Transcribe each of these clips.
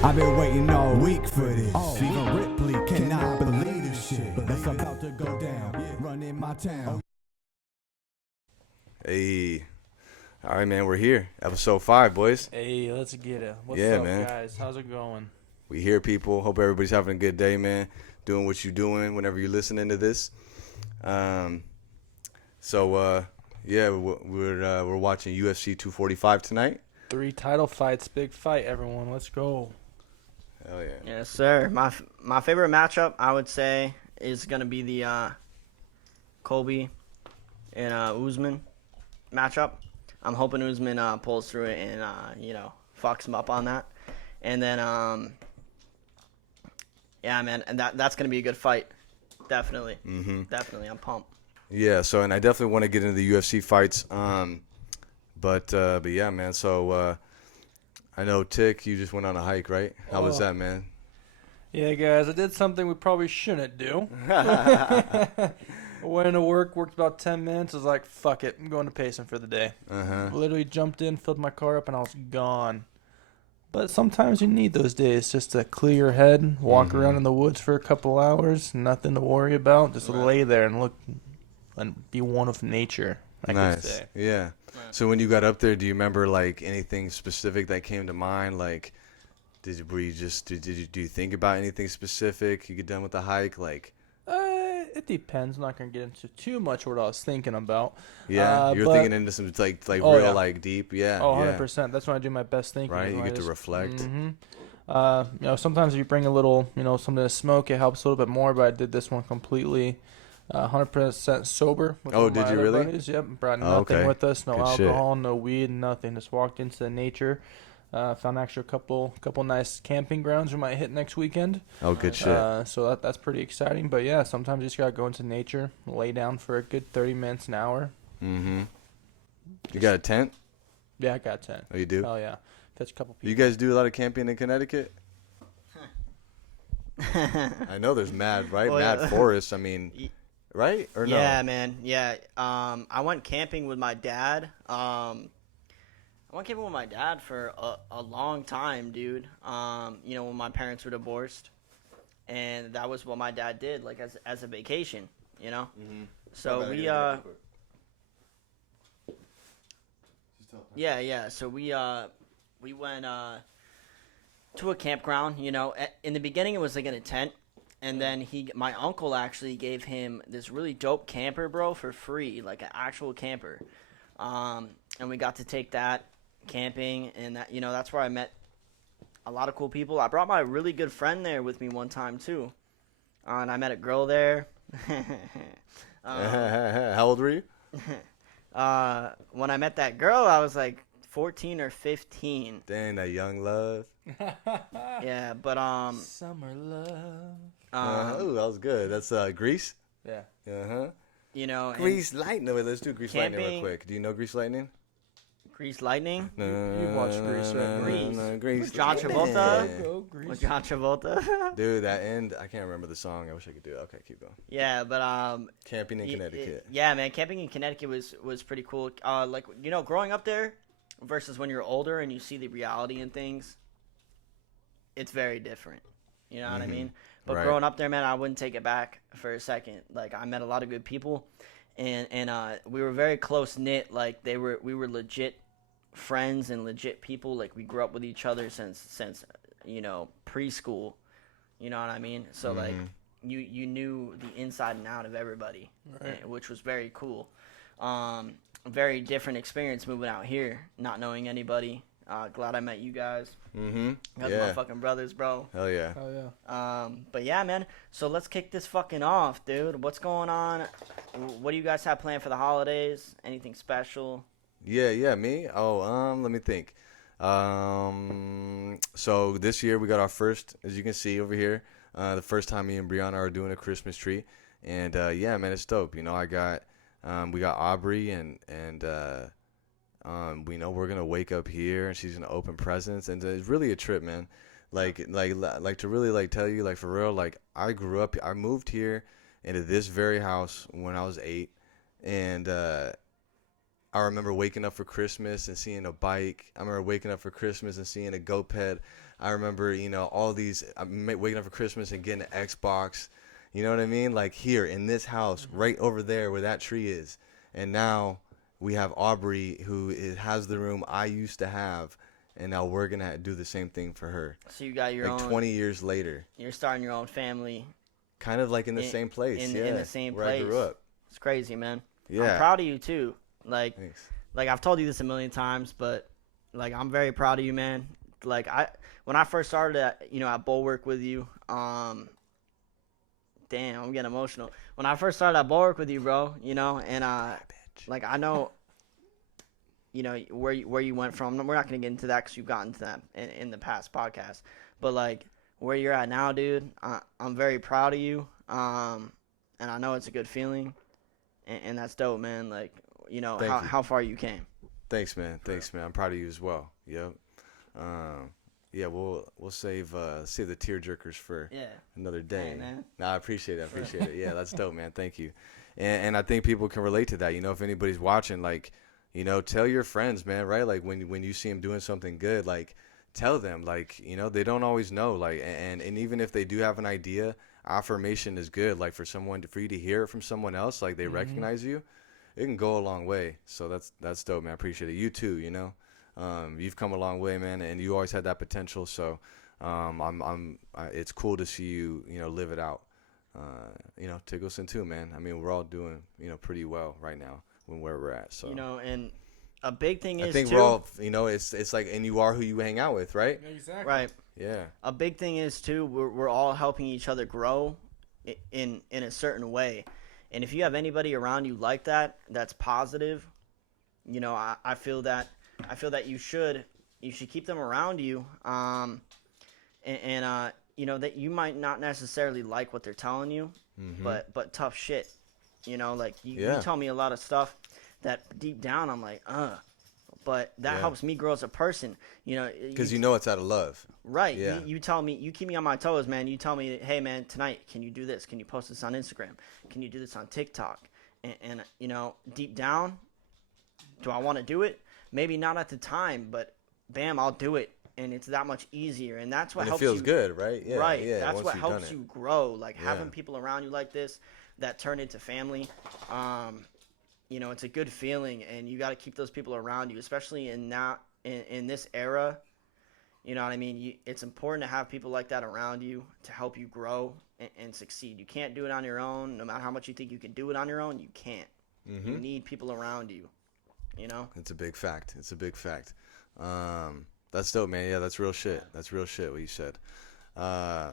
I've been waiting all week for this. Even Ripley cannot believe this shit. That's about to go down. Running my town. Hey, all right, man, we're here. Episode 5, boys. Hey, let's get it. What's Yeah, up, man. guys? How's it going? We here, people. Hope everybody's having a good day, man. Doing what you're doing whenever you're listening to this. Yeah, we're watching UFC 245 tonight. 3 title fights, big fight, everyone. Let's go. Hell yeah. Yes, sir. My favorite matchup, I would say, is going to be the Colby and Usman matchup. I'm hoping Usman pulls through it and, fucks him up on that. And then, yeah, man, and that's going to be a good fight. Definitely. Mm-hmm. Definitely. I'm pumped. Yeah, so, and I definitely want to get into the UFC fights. But yeah, man, so I know, Tick, you just went on a hike, right? How was that, man? Yeah, guys, I did something we probably shouldn't do. Went to worked about 10 minutes. I was like, fuck it, I'm going to Payson for the day. Literally jumped in, filled my car up, and I was gone. But sometimes you need those days just to clear your head, walk around in the woods for a couple hours, nothing to worry about, just lay there and look and be one with nature. I could say. Yeah. So when you got up there, do you remember like anything specific that came to mind? Like, do you think about anything specific? You get done with the hike, like? It depends. I'm not gonna get into too much what I was thinking about. Yeah, you're thinking into some like real like deep. Yeah. Oh, 100%. That's when I do my best thinking. Right. You get to reflect. Sometimes if you bring a little, something to smoke, it helps a little bit more. But I did this one completely. 100% sober. With Oh, did you really? Buddies. Yep, brought nothing with us. No Good alcohol, shit. no weed, nothing. Just walked into the nature. Found actually a couple nice camping grounds we might hit next weekend. Oh, good shit. So that's pretty exciting. But yeah, sometimes you just gotta go into nature, lay down for a good 30 minutes, an hour. Mm-hmm. You got a tent? Yeah, I got a tent. Oh, you do? Oh yeah, catch a couple people. You guys do a lot of camping in Connecticut? I know there's mad forests. I mean. Right? Or no? Yeah, man. Yeah. I went camping with my dad. I went camping with my dad for a long time, dude. When my parents were divorced. And that was what my dad did, like, as a vacation, Mm-hmm. So Yeah. So we went to a campground, In the beginning, it was, like, in a tent. And then my uncle actually gave him this really dope camper, bro, for free, like an actual camper. And we got to take that camping, and that's where I met a lot of cool people. I brought my really good friend there with me one time too, and I met a girl there. How old were you? When I met that girl, I was like 14 or 15. Dang, that young love. Yeah, but Summer love. Oh, that was good. That's Grease. Yeah. Grease Lightning. Wait, let's do Grease Lightning real quick. Do you know Grease Lightning? Grease Lightning? You watched Grease, right? Grease. John Travolta? With John Travolta? Dude, that end, I can't remember the song. I wish I could do it. Okay, keep going. Yeah, but camping in Connecticut. Yeah, man, camping in Connecticut was pretty cool. Growing up there versus when you're older and you see the reality in things, it's very different. You know what I mean? But growing up there, man, I wouldn't take it back for a second. Like, I met a lot of good people, and we were very close knit. Like, we were legit friends and legit people. Like, we grew up with each other since preschool. You know what I mean? So like, you knew the inside and out of everybody, which was very cool. Very different experience moving out here, not knowing anybody. Glad I met you guys. You guys are my fucking brothers, bro. Hell yeah. But yeah, man. So let's kick this fucking off, dude. What's going on? What do you guys have planned for the holidays? Anything special? Yeah, me? Oh, let me think. So this year we got our first, as you can see over here, the first time me and Brianna are doing a Christmas tree. And yeah, man, it's dope. We got Aubrey and we know we're gonna wake up here and she's gonna open presents, and it's really a trip, man. Like to really like tell you, like, for real, like, I moved here into this very house when I was 8, and I remember waking up for Christmas and seeing a bike. I remember waking up for Christmas and seeing a goat pet. I remember, all these, waking up for Christmas and getting an Xbox. You know what I mean? Like here in this house, right over there where that tree is. And now we have Aubrey who has the room I used to have. And now we're going to do the same thing for her. So you got your own. 20 years later. You're starting your own family. Kind of like in the same place. In the same where place. I grew up. It's crazy, man. Yeah. I'm proud of you, too. Thanks. Like I've told you this a million times, but like I'm very proud of you, man. Like when I first started at Bulwark with you, damn, I'm getting emotional. When I first started at Bulwark with you, bro, and like I know, where you went from. We're not gonna get into that because you've gotten to that in the past podcast. But like where you're at now, dude, I'm very proud of you. And I know it's a good feeling, and that's dope, man. Like. How far you came. Thanks, man. I'm proud of you as well. Yep. Yeah, we'll save the tear jerkers for another day. Hey, man. Nah, I appreciate it. Yeah, that's dope, man. Thank you. And I think people can relate to that. If anybody's watching, like, tell your friends, man, right? Like when you see them doing something good, like tell them, like, they don't always know, like, and even if they do have an idea, affirmation is good. Like for you to hear it from someone else, like they recognize you. It can go a long way. So that's dope, man. I appreciate it. You too, you've come a long way, man, and you always had that potential. So it's cool to see you, live it out. Ticholson too, man. I mean, we're all doing, pretty well right now where we're at. So and a big thing is, I think we're all, it's like, and you are who you hang out with, right? Exactly. Right. Yeah. A big thing is too, we're all helping each other grow in a certain way. And if you have anybody around you like that, that's positive, I feel that you should keep them around you. That you might not necessarily like what they're telling you, but tough shit. Like you tell me a lot of stuff that deep down I'm like, but that helps me grow as a person. Because it's out of love. Right. Yeah. You tell me, you keep me on my toes, man. You tell me, hey, man, tonight, can you do this? Can you post this on Instagram? Can you do this on TikTok? And deep down, do I want to do it? Maybe not at the time, but bam, I'll do it. And it's that much easier. And that's what helps you. It feels good, right? Yeah. Right. Yeah, that's what helps you grow. Like having people around you like this that turn into family. It's a good feeling, and you got to keep those people around you, especially in this era. You know what I mean? It's important to have people like that around you to help you grow and succeed. You can't do it on your own. No matter how much you think you can do it on your own, you can't. You need people around you, It's a big fact. That's dope, man. Yeah, that's real shit. That's real shit, what you said. I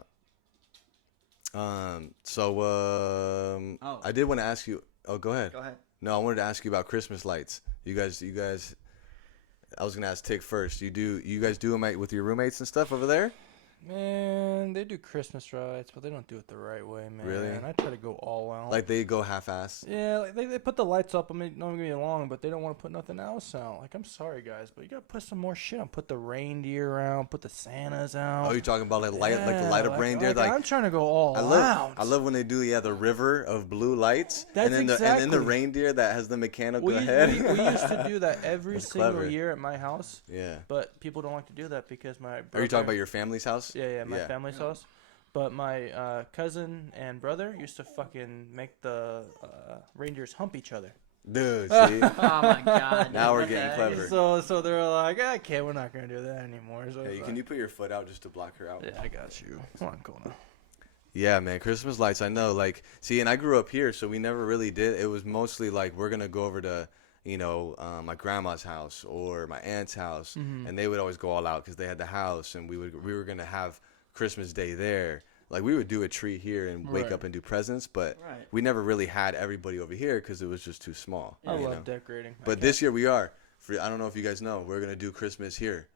did want to ask you. Oh, go ahead. Go ahead. No, I wanted to ask you about Christmas lights. You guys. I was gonna ask Tick first. You guys do them with your roommates and stuff over there? Man, they do Christmas lights, but they don't do it the right way, man. Really? I try to go all out. Like they go half-ass? Yeah, like they put the lights up. I mean, don't get me wrong, but they don't want to put nothing else out. Like, I'm sorry, guys, but you got to put some more shit on. Put the reindeer out. Put the Santas out. Oh, you're talking about like the light up reindeer? Like, I'm trying to go all out. I love when they do, the river of blue lights. That's and then the reindeer that has the mechanical head. We used to do that every single clever. year at my house. Yeah. But people don't like to do that because my brother... Are you talking about your family's house? Yeah, my family's house. But my cousin and brother used to fucking make the reindeers hump each other. Dude, see? Oh my god. Now we're getting clever. So they're like, okay, we're not gonna do that anymore. So Hey, can you put your foot out just to block her out? Yeah, I got you. Come on, Kona. Yeah, man, Christmas lights, I know. Like, see, and I grew up here, so we never really did. It was mostly like we're gonna go over to, my grandma's house or my aunt's house, and they would always go all out because they had the house, and we were gonna have Christmas Day there. Like, we would do a tree here and wake up and do presents, but we never really had everybody over here because it was just too small. I love decorating. But this year we are. I don't know if you guys know, we're going to do Christmas here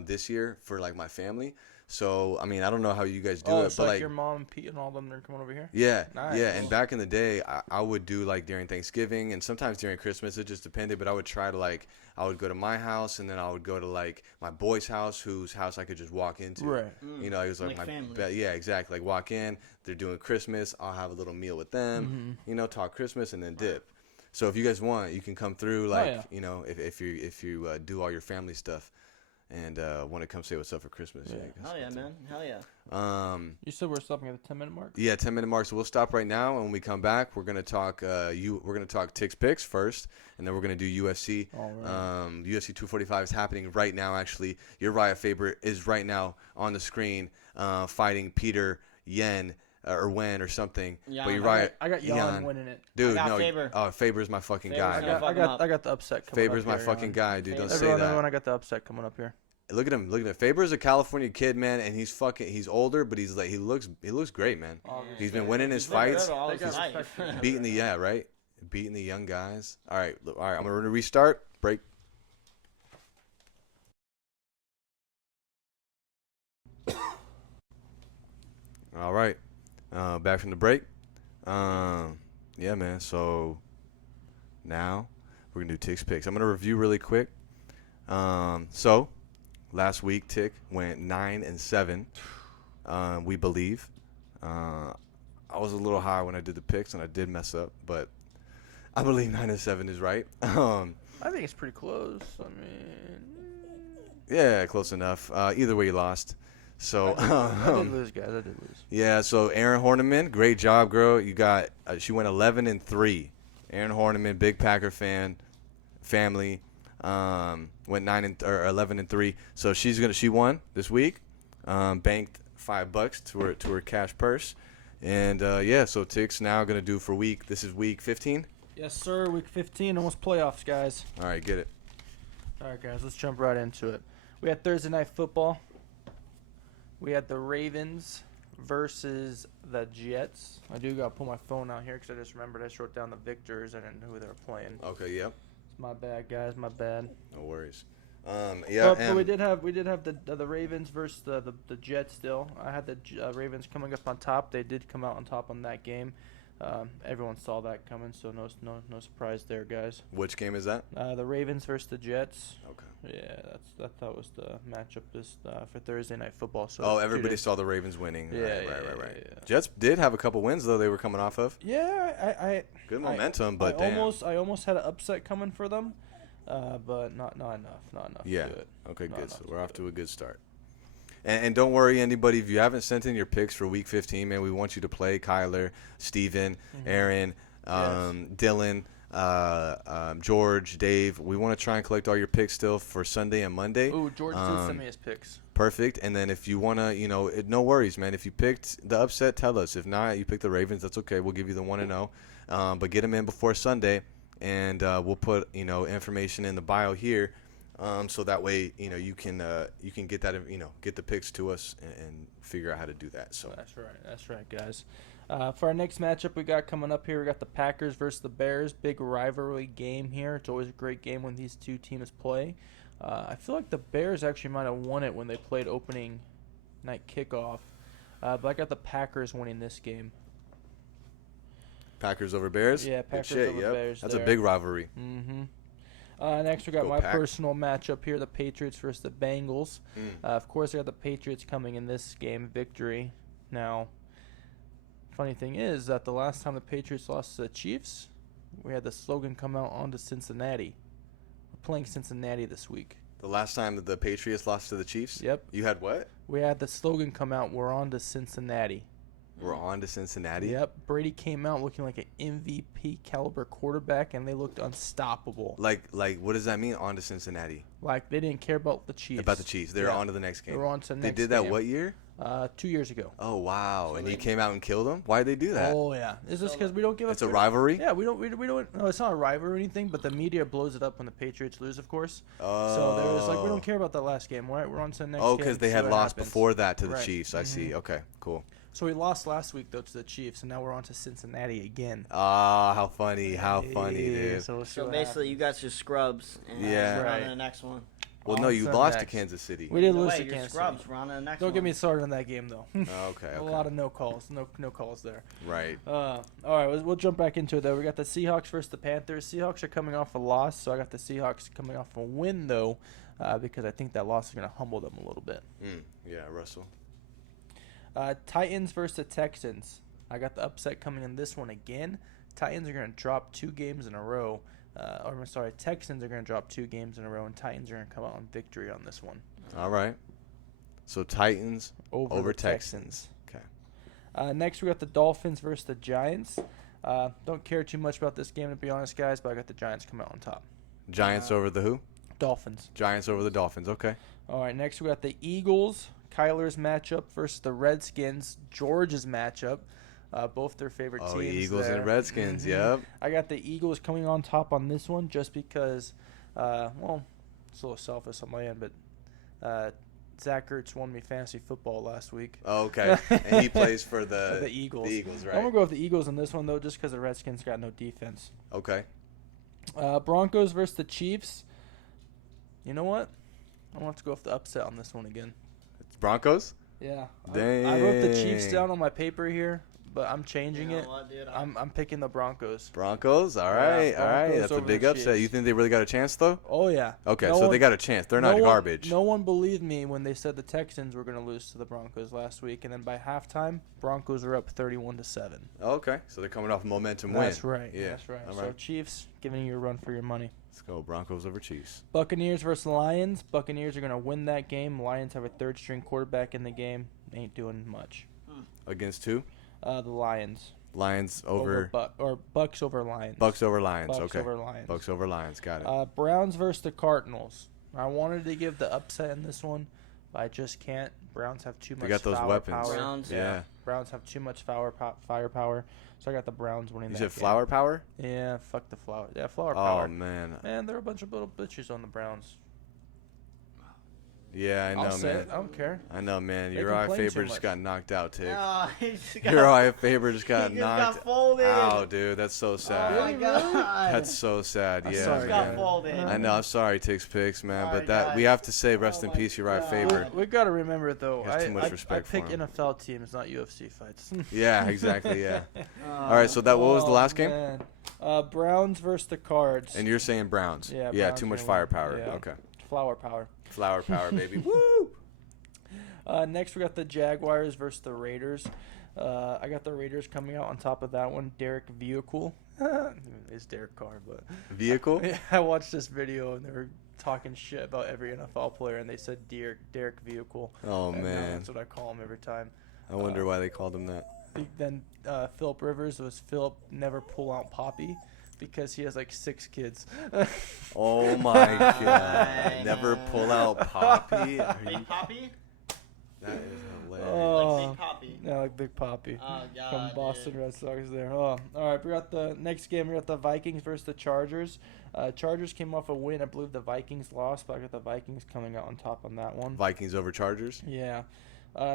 this year for, like, my family. So, I mean, I don't know how you guys do it. So but like your mom and Pete and all of them, they're coming over here? Yeah. Nice. Yeah, and back in the day, I would do, like, during Thanksgiving and sometimes during Christmas. It just depended, but I would try to, like, I would go to my house and then I would go to, like, my boy's house, whose house I could just walk into. Right. It was like my family. Yeah, exactly. Like, walk in, they're doing Christmas, I'll have a little meal with them, talk Christmas and then dip. So if you guys want, you can come through. Like yeah. you know, if you do all your family stuff, and want to come say what's up for Christmas. Yeah. Hell yeah, man. Hell yeah. You said we're stopping at the 10-minute mark? Yeah, 10-minute mark. So we'll stop right now, and when we come back, we're gonna talk. We're gonna talk Ticks picks first, and then we're gonna do UFC. All right. UFC 245 is happening right now. Actually, Uriah Faber is right now on the screen, fighting Peter Yen or Wen or something. Yeah, but Uriah, I got Jan winning it. dude, I got no, Faber. Faber's my fucking Faber's guy. gonna Man. I got the upset coming Faber's up my here, fucking Jan. guy, dude. Don't say Everyone, that. I got the upset coming up here. Look at him. Faber's a California kid, man, and he's older, but he's like he looks great, man. He's been winning his fights, All his life. beating the beating the young guys. All right. I'm gonna restart. Break. All right. Back from the break. Yeah, man. So now we're gonna do Tick's picks. I'm gonna review really quick. So last week Tick went 9-7. We believe. I was a little high when I did the picks, and I did mess up, but I believe 9-7 is right. I think it's pretty close. I mean, Yeah, close enough. Either way, you lost. So I did lose, guys. I did lose. yeah. So Aaron Horniman, great job, girl. You got. She went 11-3. Aaron Horniman, big Packer fan, family. Went 11-3. So she won this week. Banked $5 to her cash purse, and yeah. So Tick's now gonna do for week. This is week 15. Yes, sir. Week 15, almost playoffs, guys. All right, get it. All right, guys. Let's jump right into it. We had Thursday night football. We had the Ravens versus the Jets. I do got to pull my phone out here because I just remembered I just wrote down the victors. I didn't know who they were playing. Okay. Yep. It's my bad, guys. My bad. No worries. Yeah. But we did have the Ravens versus the Jets still. I had the Ravens coming up on top. They did come out on top on that game. Everyone saw that coming, so no surprise there, guys. Which game is that? The Ravens versus the Jets. Okay. Yeah, that was the matchup this for Thursday night football. So Everybody saw the Ravens winning. Yeah, Right. yeah. Jets did have a couple wins though. They were coming off of Yeah, good momentum, but I damn. almost had an upset coming for them, but not enough. Yeah. To do it. Okay, Not good. enough So to we're do off it. to a good start. And don't worry, anybody, if you haven't sent in your picks for Week 15, man, we want you to play. Kyler, Steven, Aaron, Dylan, George, Dave. We want to try and collect all your picks still for Sunday and Monday. Ooh, George did send me his picks. Perfect. And then if you want to, no worries, man. If you picked the upset, tell us. If not, you picked the Ravens, that's okay. We'll give you the 1-0. But get them in before Sunday, and we'll put, information in the bio here. So that way, you can get that, get the picks to us and figure out how to do that. So That's right, guys. For our next matchup we got coming up here, we got the Packers versus the Bears. Big rivalry game here. It's always a great game when these two teams play. I feel like the Bears actually might have won it when they played opening night kickoff. But I got the Packers winning this game. Packers over Bears? Yeah, Good Packers shit, over yep. Bears That's there. a big rivalry. Mm-hmm. Next, we got Go my Pack. personal matchup here, the Patriots versus the Bengals. Of course, I got the Patriots coming in this game, victory. Now, funny thing is that the last time the Patriots lost to the Chiefs, we had the slogan come out on to Cincinnati. We're playing Cincinnati this week. The last time that the Patriots lost to the Chiefs? Yep. You had what? We had the slogan come out, we're on to Cincinnati. We're on to Cincinnati? Yep. Brady came out looking like an MVP caliber quarterback, and they looked unstoppable. Like, what does that mean, on to Cincinnati? Like, they didn't care about the Chiefs. About the Chiefs. They're Yeah. on to the next game. They were on to the They next did that game. what year? 2 years ago. Oh, wow. So And they- he came out and killed them? Why'd they do that? Oh yeah, it's just because we don't give It's a a rivalry? Yeah, we don't. No, it's not a rivalry or anything. But the media blows it up when the Patriots lose, of course. Oh. So there was like, we don't care about that last game. Right, we're on to the next. Oh, game, because they see had what lost happens. before that to the Right. Chiefs. I see. Okay, cool. So we lost last week though to the Chiefs, and now we're on to Cincinnati again. Ah, how funny, dude. So, we'll see So what basically, you happens. guys just scrubs. And Yeah. we're on Right. to the next one. Well, On no, to you the lost to next. Kansas City. We did No lose way, to you're Kansas scrubs. City. We're on to the next Don't one. get me started on that game though. Okay. A lot of no calls, no calls there. Right. All right, we'll jump back into it though. We got the Seahawks versus the Panthers. Seahawks are coming off a loss, so I got the Seahawks coming off a win though, because I think that loss is going to humble them a little bit. Yeah, Russell. Titans versus the Texans. I got the upset coming in this one again. Titans are going to drop 2 games in a row. Texans are going to drop 2 games in a row, and Titans are going to come out on victory on this one. All right. So Titans over Texans. Okay. Next, we got the Dolphins versus the Giants. Don't care too much about this game, to be honest, guys, but I got the Giants coming out on top. Giants over the who? Dolphins. Giants over the Dolphins. Okay. All right, next we got the Eagles, Kyler's matchup versus the Redskins, George's matchup. Both their favorite teams. Oh, Eagles there. and Redskins, yep. I got the Eagles coming on top on this one just because, it's a little selfish on my end, but Zach Ertz won me fantasy football last week. Oh, okay. And he plays for the Eagles. The Eagles, right? I'm going to go with the Eagles in this one, though, just because the Redskins got no defense. Okay. Broncos versus the Chiefs. You know what? I'm going to have to go with the upset on this one again. It's Broncos? Yeah. Dang. I wrote the Chiefs down on my paper here, but I'm changing it. What, dude? I'm picking the Broncos. Broncos? All right. All right. Broncos That's a over big the upset. Chiefs. You think they really got a chance, though? Oh, yeah. Okay, No so one- they got a chance. They're not garbage. No one believed me when they said the Texans were going to lose to the Broncos last week, and then by halftime, Broncos are up 31-7. Okay, so they're coming off a momentum win. That's right. Yeah. That's right. All So Chiefs giving you a run for your money. Let's go Broncos over Chiefs. Buccaneers versus Lions. Buccaneers are going to win that game. Lions have a third-string quarterback in the game. Ain't doing much. Against who? The Lions. Lions over Bucks over Lions. Bucks over Lions. Bucks Okay. over Lions. Bucks over Lions. Got it. Browns versus the Cardinals. I wanted to give the upset in this one, but I just can't. Browns have too much. They got those weapons. Power. Browns, Yeah. Browns have too much firepower, so I got the Browns winning You that said game. flower power? Yeah, fuck the flower. Yeah, flower Oh, power. man. Man, there are a bunch of little bitches on the Browns. Yeah, I know, I'll say man. it. I don't care. I know, man. They Uriah complain too Faber just much. got knocked out, Tick. He just got- Uriah Faber just got he just knocked got folded. out, dude. That's so sad. Oh my god. That's so sad. I'm Yeah, sorry, Just man. got man. folded. I know. I'm sorry, Tick's picks, man, Sorry, but that we guys. have to say rest Oh in my peace, Uriah God. Faber. We got to remember though. He has too much respect I pick for him. NFL teams, not UFC fights. Yeah, exactly. Yeah. All right. So that what was the last game? Man. Browns versus the Cards. And you're saying Browns. Yeah, Yeah. Browns Too much gonna win. firepower. Yeah. Okay. Flower power. Flower power, baby. Woo! Next, we got the Jaguars versus the Raiders. I got the Raiders coming out on top of that one. Derek Vehicle. It's Derek Carr, but Vehicle. yeah, I watched this video and they were talking shit about every NFL player, and they said Derek Vehicle. Oh And, man. that's what I call him every time. I wonder why they called him that. Then Philip Rivers was Philip never pull out Poppy because he has like 6 kids. Oh my god. Never pull out Poppy. Are you- Big Poppy? That is hilarious. Oh. Like Big Poppy. Yeah, like Big Poppy. Oh god. From Boston dude. Red Sox there. Oh, all right. We got the next game. We got the Vikings versus the Chargers. Chargers came off a win. I believe the Vikings lost, but I got the Vikings coming out on top on that one. Vikings over Chargers. Yeah.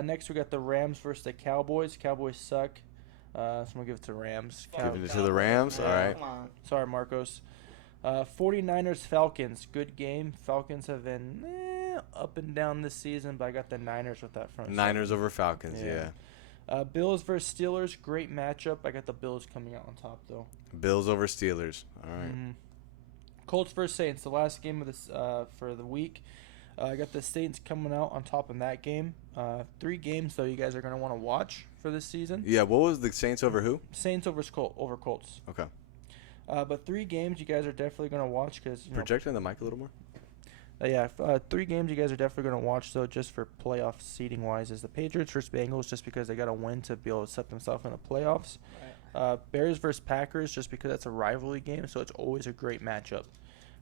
Next, we got the Rams versus the Cowboys. Cowboys suck. So I'm going to give it to Rams. Giving it to the Rams. All right. Come on. Sorry, Marcos. 49ers Falcons. Good game. Falcons have been up and down this season, but I got the Niners with that front. Niners over Falcons. Yeah. Yeah. Bills versus Steelers. Great matchup. I got the Bills coming out on top, though. Bills over Steelers. All right. Colts versus Saints. The last game of this for the week. I got the Saints coming out on top in that game. 3 games, though, you guys are going to want to watch for this season. Yeah. What was the Saints over who? Saints over Colts. Okay. But 3 games you guys are definitely going to watch because Projecting the mic a little more. 3 games you guys are definitely going to watch, though, just for playoff seeding wise, is the Patriots versus Bengals, just because they got to win to be able to set themselves in the playoffs. Bears versus Packers, just because that's a rivalry game, so it's always a great matchup.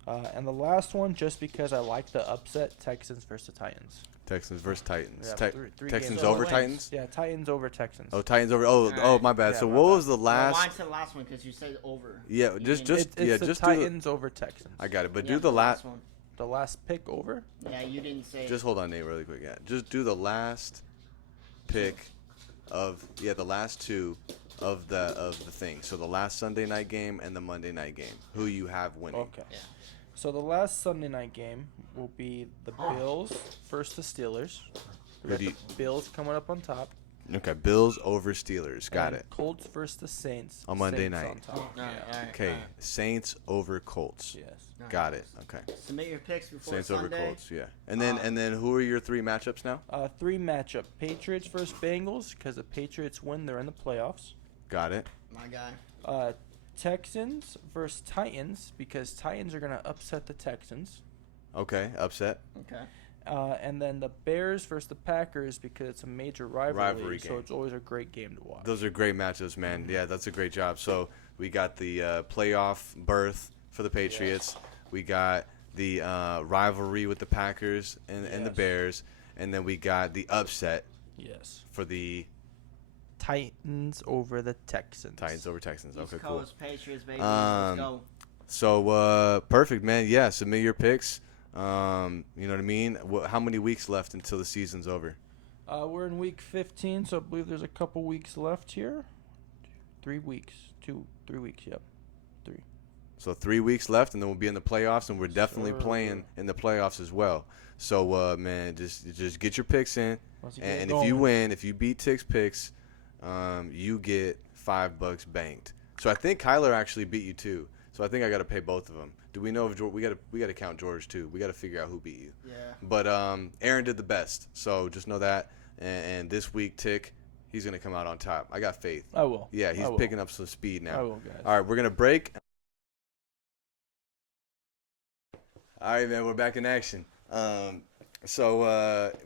And the last one, just because I like the upset, Texans versus the Titans. Texans versus Titans. Yeah, three Texans games. over Wins. Titans. Yeah, Titans over Texans. Oh, Titans over. Oh, Alright. my bad. Yeah, so my what bad. was the Well, last? mine's the last one because you said over. Yeah, You just mean- It's yeah, the just do the, Titans over Texans. I got it. But Yeah, do the last. one. The last pick over? Yeah, you didn't say. Just hold on, Nate, really quick. Yeah, just do the last pick of the last 2 of the thing. So the last Sunday night game and the Monday night game. Who you have winning? Okay. Yeah. So the last Sunday night game will be the Bills versus the Steelers. We Who got do you- the Bills coming up on top. Okay, Bills over Steelers. Got and it. Colts versus the Saints. On Monday Saints night. On top. Alright, alright, Okay, alright. Saints over Colts. Yes. Alright. Got it. Okay. Submit your picks before Saints Sunday. over Colts. Yeah. And then who are your 3 matchups now? 3 matchup. Patriots versus Bengals, because the Patriots win, they're in the playoffs. Got it. My guy. Texans versus Titans because Titans are going to upset the Texans. Okay, upset. Okay. And then the Bears versus the Packers because it's a major rivalry so game. it's always a great game to watch. Those are great matchups, man. Yeah, that's a great job. So we got the playoff berth for the Patriots. Yes. We got the rivalry with the Packers and the Bears. And then we got the upset for the Titans over the Texans. Titans over Texans. Okay, East cool. Coast, Patriots, baby. Let's go. So, perfect, man. Yeah, submit your picks. You know what I mean? How many weeks left until the season's over? We're in week 15, so I believe there's a couple weeks left here. 3 weeks. 3 weeks, yep. 3. So 3 weeks left, and then we'll be in the playoffs, and we're definitely playing in the playoffs as well. So, man, just get your picks in. And if you win, if you beat Tick's picks, you get $5 banked. So I think Kyler actually beat you too. So I think I got to pay both of them. Do we know if we got to count George too? We got to figure out who beat you. Yeah. But Aaron did the best. So just know that. And this week, Tick, he's gonna come out on top. I got faith. I will. Yeah, he's picking up some speed now. I will, guys. All right, we're gonna break. All right, man, we're back in action. So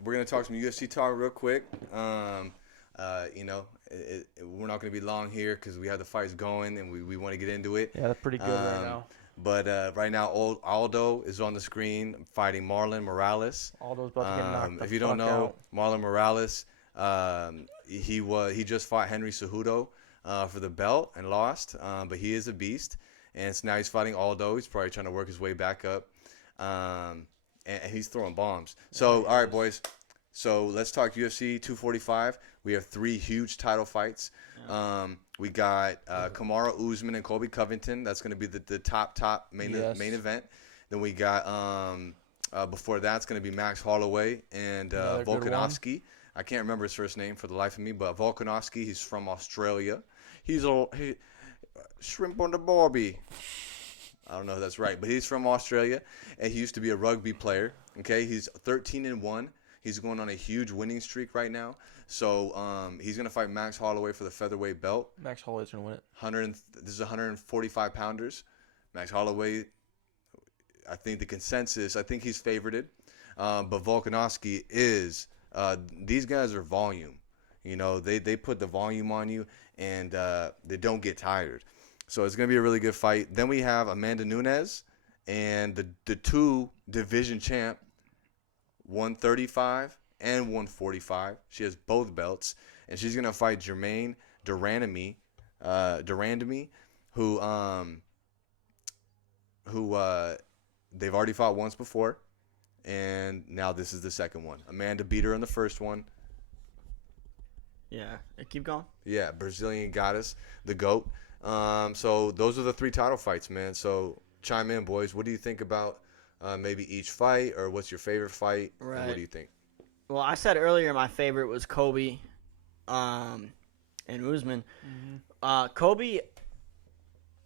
we're gonna talk some UFC talk real quick. You know, we're not gonna be long here because we have the fights going and we want to get into it. Yeah, they're pretty good right now. But right now, Aldo is on the screen fighting Marlon Morales. Aldo's about to get knocked if you don't know, Marlon Morales, he just fought Henry Cejudo for the belt and lost. But he is a beast, and so now he's fighting Aldo. He's probably trying to work his way back up, and he's throwing bombs. So all right, boys. So let's talk UFC 245. We have 3 huge title fights. We got Kamaru Usman and Colby Covington. That's going to be the top main event. Then we got before that's going to be Max Holloway and Volkanovski. I can't remember his first name for the life of me, but Volkanovski. He's from Australia. He's shrimp on the barbie. I don't know if that's right, but he's from Australia, and he used to be a rugby player. Okay, he's 13-1. He's going on a huge winning streak right now. So he's going to fight Max Holloway for the featherweight belt. Max Holloway's going to win it. This is 145 pounders. Max Holloway, I think the consensus, I think he's favorited. But Volkanovski is, these guys are volume. You know, they put the volume on you, and they don't get tired. So it's going to be a really good fight. Then we have Amanda Nunes and the 2 division champ, 135 and 145. She has both belts, and she's gonna fight Jermaine Randamie, who they've already fought once before, and now this is the second one. Amanda beat her in the first one. Yeah, keep going. Yeah, Brazilian goddess, the GOAT. So those are the 3 title fights, man. So chime in, boys. What do you think about maybe each fight, or what's your favorite fight? Right. And what do you think? Well, I said earlier my favorite was Kobe and Usman. Mm-hmm. Kobe,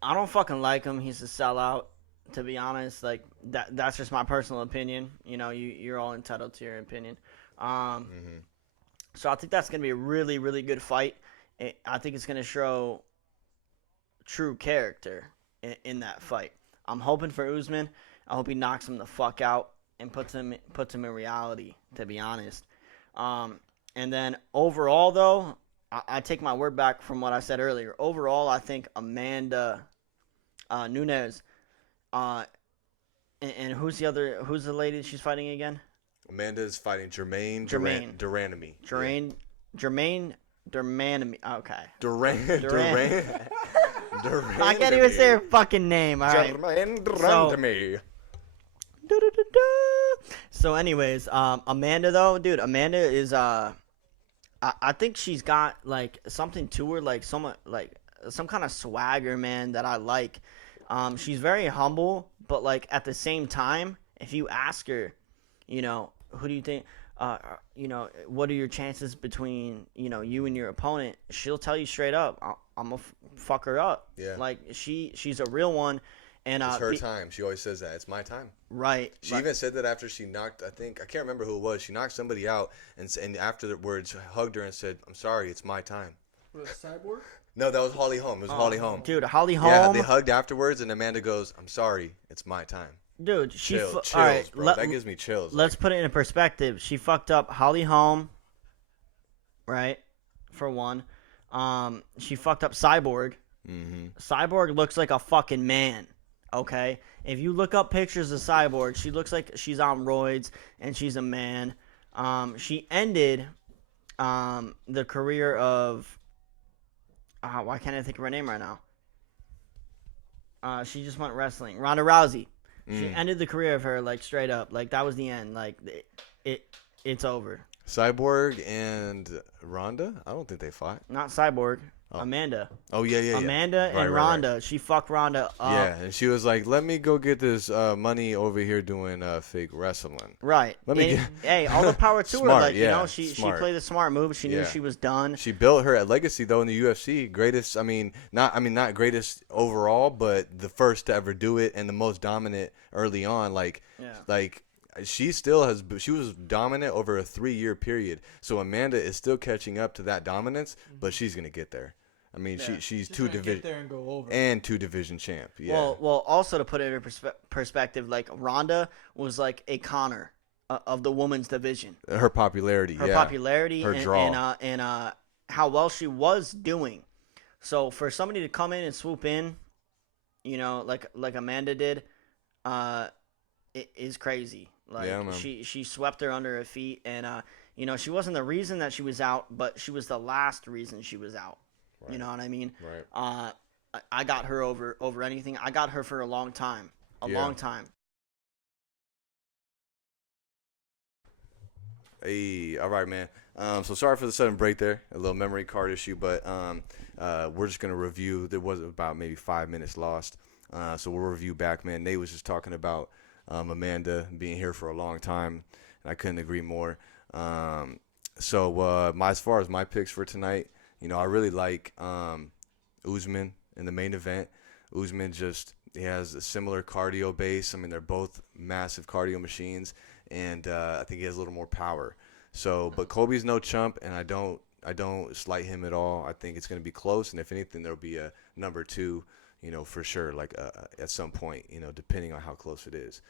I don't fucking like him. He's a sellout, to be honest. Like that's just my personal opinion. You know, you're all entitled to your opinion. So I think that's going to be a really, really good fight. I think it's going to show true character in that fight. I'm hoping for Usman. I hope he knocks him the fuck out and puts him in reality, to be honest. And then overall, though, I take my word back from what I said earlier. Overall, I think Amanda Nunes, and who's the lady she's fighting again? Amanda is fighting Jermaine Randamie. Jermaine Randamie. Okay. Durand. I can't even say her fucking name. All right. Jermaine Randamie. So anyways, Amanda though, dude, Amanda is I think she's got like something to her, like some kind of swagger, man, that I like. She's very humble, but like at the same time, if you ask her, you know, who do you think, you know, what are your chances between, you know, you and your opponent? She'll tell you straight up, I'm gonna fuck her up. Yeah. Like she's a real one. And it's her time. She always says that. It's my time. Right. She even said that after she knocked, I can't remember who it was. She knocked somebody out and afterwards hugged her and said, "I'm sorry, it's my time." Was it Cyborg? No, that was Holly Holm. It was Holly Holm. Dude, Holly Holm. Yeah, they hugged afterwards, and Amanda goes, "I'm sorry, it's my time." Dude, she Chills, all right, bro. That gives me chills. Let's put it in perspective. She fucked up Holly Holm, right? For one, she fucked up Cyborg. Mm-hmm. Cyborg looks like a fucking man. Okay, if you look up pictures of Cyborg, she looks like she's on roids and she's a man. She ended the career of why can't I think of her name right now? She just went wrestling. Ronda Rousey. She ended the career of her like straight up. Like that was the end. Like it's over. Cyborg and Ronda? I don't think they fought. Not Cyborg. Amanda. Oh yeah. Amanda and Ronda. Right. She fucked Ronda up. Yeah, and she was like, "Let me go get this money over here doing fake wrestling." Right. Hey, all the power to her. Like she played the smart move. She knew she was done. She built her legacy though in the UFC. Greatest. Not greatest overall, but the first to ever do it and the most dominant early on. She was dominant over a 3-year period. So Amanda is still catching up to that dominance, but she's gonna get there. I mean, she's two division champ. Yeah. Well, also to put it in perspective, like Ronda was like a Conor of the women's division. Her popularity, her draw, and how well she was doing. So for somebody to come in and swoop in, like Amanda did, it is crazy. Like she swept her under her feet, and she wasn't the reason that she was out, but she was the last reason she was out. Right. You know what I mean? Right. I got her over anything. I got her for a long time. Long time. Hey, all right, man. So sorry for the sudden break there. A little memory card issue, but we're just going to review. There was about maybe 5 minutes lost. So we'll review back, man. Nate was just talking about Amanda being here for a long time, and I couldn't agree more. So as far as my picks for tonight, I really like Usman in the main event. Usman he has a similar cardio base. I mean, they're both massive cardio machines, and I think he has a little more power. So, but Colby's no chump, and I don't slight him at all. I think it's going to be close, and if anything, there'll be a number 2, for sure, like at some point, depending on how close it is.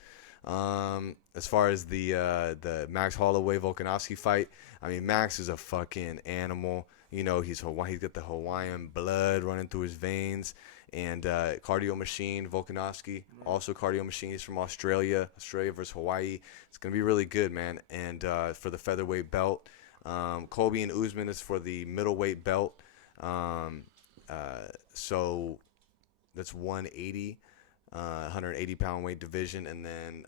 As far as the Max Holloway Volkanovski fight, I mean, Max is a fucking animal. He's got the Hawaiian blood running through his veins, and cardio machine. Volkanovski also cardio machine. He's from Australia versus Hawaii. It's gonna be really good, man. And for the featherweight belt, Colby and Usman is for the middleweight belt. So that's 180 pound weight division, and then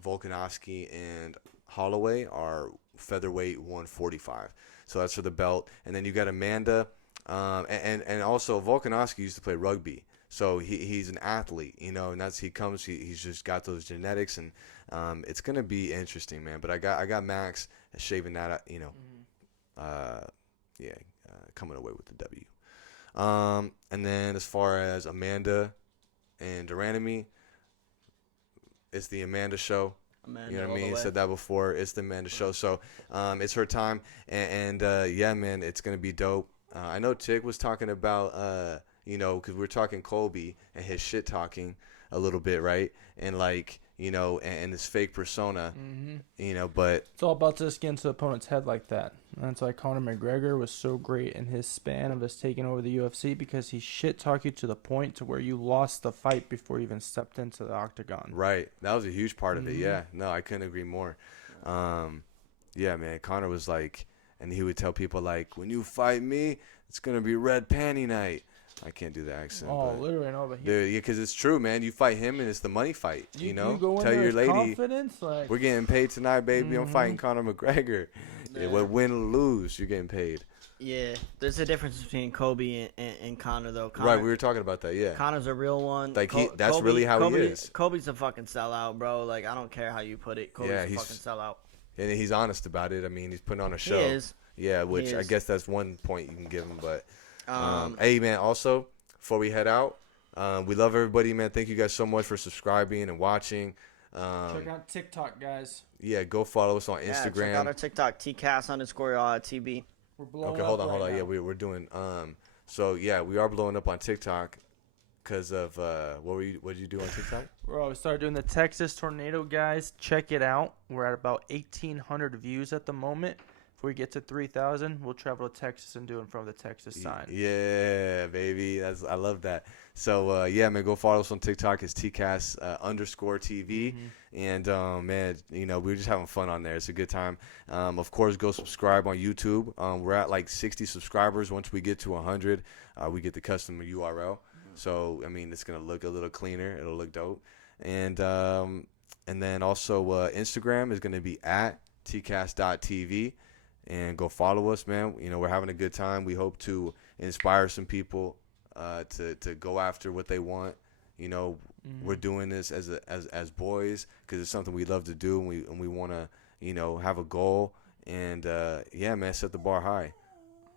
Volkanovski and Holloway are featherweight 145. So that's for the belt. And then you got Amanda, and also Volkanovski used to play rugby, so he's an athlete, and he's just got those genetics, and it's gonna be interesting, man. But I got Max shaving that, coming away with the W. And then as far as Amanda and Randamie, it's the Amanda show. Amanda, you know what I mean? I said that before. It's the Amanda show. So it's her time. And yeah, man, it's going to be dope. I know Tig was talking about, because we're talking Colby and his shit talking a little bit, right? And and this fake persona, but it's all about just getting to the opponent's head like that. And that's why Conor McGregor was so great in his span of us taking over the UFC, because he shit talked you to the point to where you lost the fight before you even stepped into the octagon. Right. That was a huge part of it. Yeah. No, I couldn't agree more. Yeah, man. Conor was like, and he would tell people like, when you fight me, it's going to be red panty night. I can't do the accent. Oh, literally, no, but dude, yeah, because it's true, man. You fight him, and it's the money fight. You go tell your lady, confidence, like, we're getting paid tonight, baby. I'm fighting Conor McGregor. Yeah, win or lose, you're getting paid. Yeah, there's a difference between Kobe and Conor, though. Right, we were talking about that. Yeah, Conor's a real one. Like that's really how he is. Kobe's a fucking sellout, bro. Like, I don't care how you put it. Kobe's a fucking sellout. And he's honest about it. I mean, he's putting on a show. He is. Yeah, which I guess that's one point you can give him. But hey, man, also, before we head out, we love everybody, man. Thank you guys so much for subscribing and watching. Check out TikTok, guys. Yeah, go follow us on Instagram. Check out our TikTok, TCAS _TB. We're blowing hold on. Yeah, we're doing So yeah, we are blowing up on TikTok because of what did you do on TikTok? Bro, we started doing the Texas Tornado, guys. Check it out. We're at about 1,800 views at the moment. If we get to 3,000, we'll travel to Texas and do it from the Texas sign. Yeah, baby. I love that. So, yeah, man, go follow us on TikTok. It's TCAS _TV. And, man, you know, we're just having fun on there. It's a good time. Of course, go subscribe on YouTube. We're at like 60 subscribers. Once we get to 100, we get the custom URL. So, I mean, it's going to look a little cleaner. It'll look dope. And then also Instagram is going to be at TCAS.TV. And go follow us, man. You know, we're having a good time. We hope to inspire some people to go after what they want. You know, we're doing this as boys because it's something we love to do, and we want to, you know, have a goal. And yeah, man, set the bar high.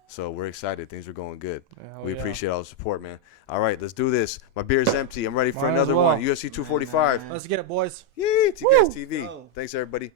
So we're excited. Things are going good. We appreciate all the support, man. All right, let's do this. My beer's empty. I'm ready for another one. UFC 245. Let's get it, boys. Yay, TCAS TV. Thanks, everybody.